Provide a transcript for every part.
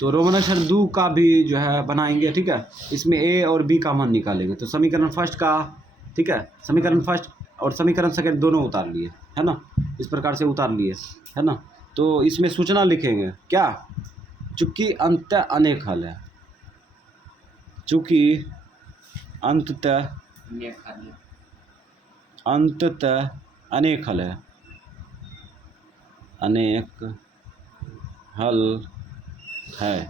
तो रोमन अक्षर 2 का भी जो है बनाएंगे, ठीक है। इसमें ए और बी का मान निकालेंगे। तो समीकरण फर्स्ट का, ठीक है, समीकरण फर्स्ट और समीकरण सेकंड दोनों उतार लिए, है ना, इस प्रकार से उतार लिए, है ना। तो इसमें सूचना लिखेंगे क्या, चूँकि अंततः अनेक हल है, चूँकि अंततः अनेक हल है, अनेक हल है,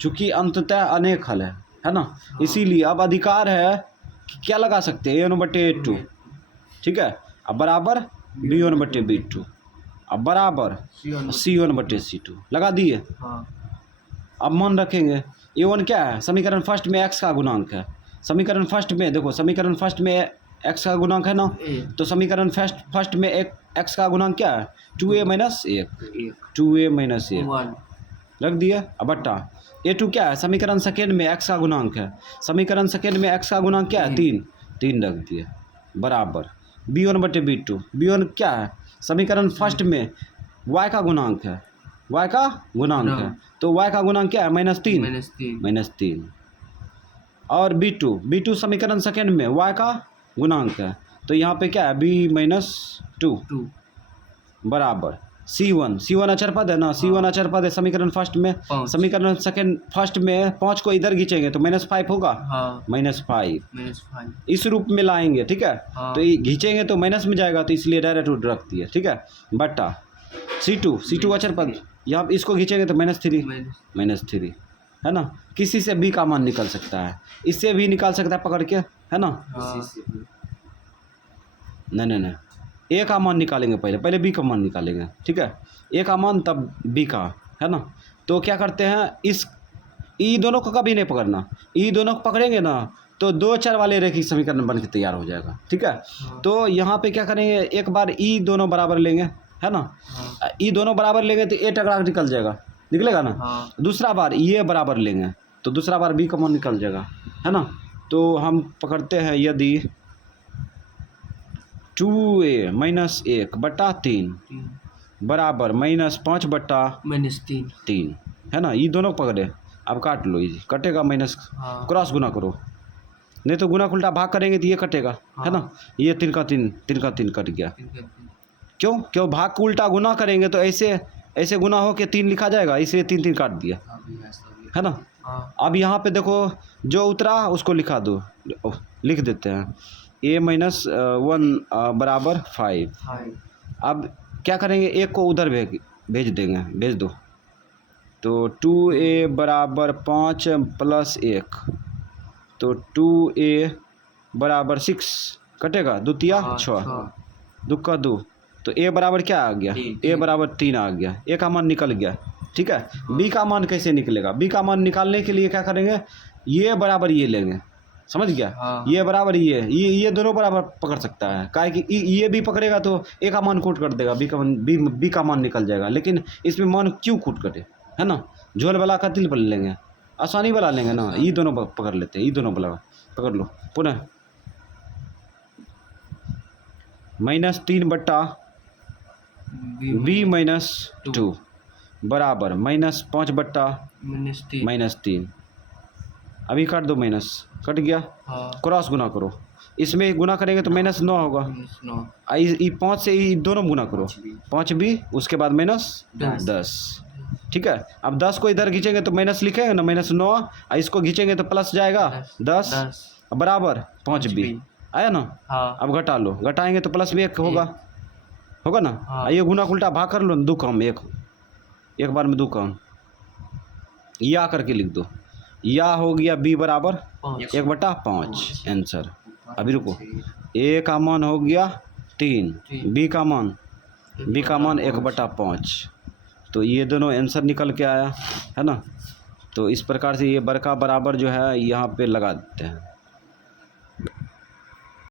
चूँकि अंततः अनेक हल है ना। इसीलिए अब अधिकार है कि क्या लगा सकते हैं, A1/A2, ठीक है, अब बराबर B1/B2, अब बराबर C1/C2 लगा दिए। अब मान रखेंगे A1 क्या है, समीकरण फर्स्ट में x का गुणांक है, समीकरण फर्स्ट में देखो, समीकरण फर्स्ट में x का गुणांक है ना, तो समीकरण फर्स्ट में एक x का गुणांक क्या है, 2a - 1, 2a - 1 रख दिया। अब बट्टा A2 क्या है, समीकरण सेकेंड में x का गुणांक है, समीकरण सेकेंड में x का गुणांक क्या है, 3 रख दिया, बराबर B1/B2, B1 क्या है, समीकरण फर्स्ट में y का गुणांक है, y का गुणांक है, तो y का गुणांक क्या है, -3, और B2 समीकरण सेकेंड में y का गुणांक है, तो यहाँ पे क्या है, B-2 बराबर C1 अचर पद है ना, C1 अचर पद है समीकरण फर्स्ट में, समीकरण सेकेंड फर्स्ट में 5 को इधर खींचेंगे तो -5 होगा, -5 इस रूप में लाएंगे, ठीक है। तो ये खींचेंगे तो माइनस में जाएगा, तो इसलिए डायरेक्ट रख दिया, ठीक है, बट्टा C2 अचर पद, यहाँ इसको खींचेंगे तो -3 है ना। किसी से b का मान निकल सकता है, इससे भी निकाल सकता है पकड़ के, है ना। नहीं, a का मान निकालेंगे, पहले b का मान निकालेंगे, ठीक है, a का मान तब b का, है ना। तो क्या करते हैं, इस ई दोनों को कभी नहीं पकड़ना, ई दोनों को पकड़ेंगे ना तो 2 चर वाले रेखिक समीकरण बन के तैयार हो जाएगा, ठीक है। तो यहाँ पे क्या करेंगे, एक बार ई दोनों बराबर लेंगे, है ना, ई दोनों बराबर लेंगे तो a टकरा निकल जाएगा, निकलेगा ना। दूसरा बार ये बराबर लेंगे तो दूसरा बार b का मान निकल जाएगा, है ना। तो हम पकड़ते हैं, यदि 2a - 1/3 बराबर -5/3 है ना, ये दोनों पकड़े। अब काट लो, ये कटेगा, माइनस क्रॉस गुना करो, नहीं तो गुना उल्टा भाग करेंगे तो ये कटेगा, है ना। ये 3 का 3 कट गया, क्यों भाग को उल्टा गुना करेंगे तो ऐसे गुना हो के 3 लिखा जाएगा, इसलिए 3 काट दिया, है ना। अब यहाँ पे देखो, जो उतरा उसको लिखा दो, लिख देते हैं, a-1 बराबर 5। अब क्या करेंगे, एक को उधर भेज दो, तो 2a बराबर 5 + 1, तो 2a बराबर 6 कटेगा, 2 तिया 6, 2 का 2, तो a बराबर क्या आ गया, a बराबर 3 आ गया, a का मान निकल गया, ठीक है। b का मान कैसे निकलेगा, b का मान निकालने के लिए क्या करेंगे, ये बराबर ये लेंगे, समझ गया, ये बराबर ये दोनों बराबर पकड़ सकता है, काहे कि ये भी पकड़ेगा तो a का मान कूट कर देगा, b का मान निकल जाएगा, लेकिन इसमें मान क्यों कूट कटे, है ना। झोल वाला का तिल पर लेंगे, आसानी वाला लेंगे ना, ये दोनों पकड़ लेते हैं, ये दोनों वाला पकड़ लो, पुनः -3/b-2 बराबर -5/-3, अभी काट दो, माइनस कट गया, क्रॉस गुना करो, इसमें गुना करेंगे तो -9 होगा, 5 से ये दोनों गुना करो, 5b, उसके बाद -10, ठीक है। अब 10 को इधर खींचेंगे तो माइनस लिखेंगे ना, -9, इसको खींचेंगे तो प्लस जाएगा 10 बराबर 5b आया ना। अब घटा लो, घटाएंगे तो प्लस में 1 होगा ना। ये गुना उल्टा भाग कर लो, 2 कम 1 बार में 2 कम, या करके लिख दो, या हो गया b बराबर 1/5 आंसर। अभी रुको, a का मान हो गया 3, b का मान 1/5, तो ये दोनों आंसर निकल के आया, है ना। तो इस प्रकार से ये बड़का बराबर जो है यहाँ पे लगा देते हैं।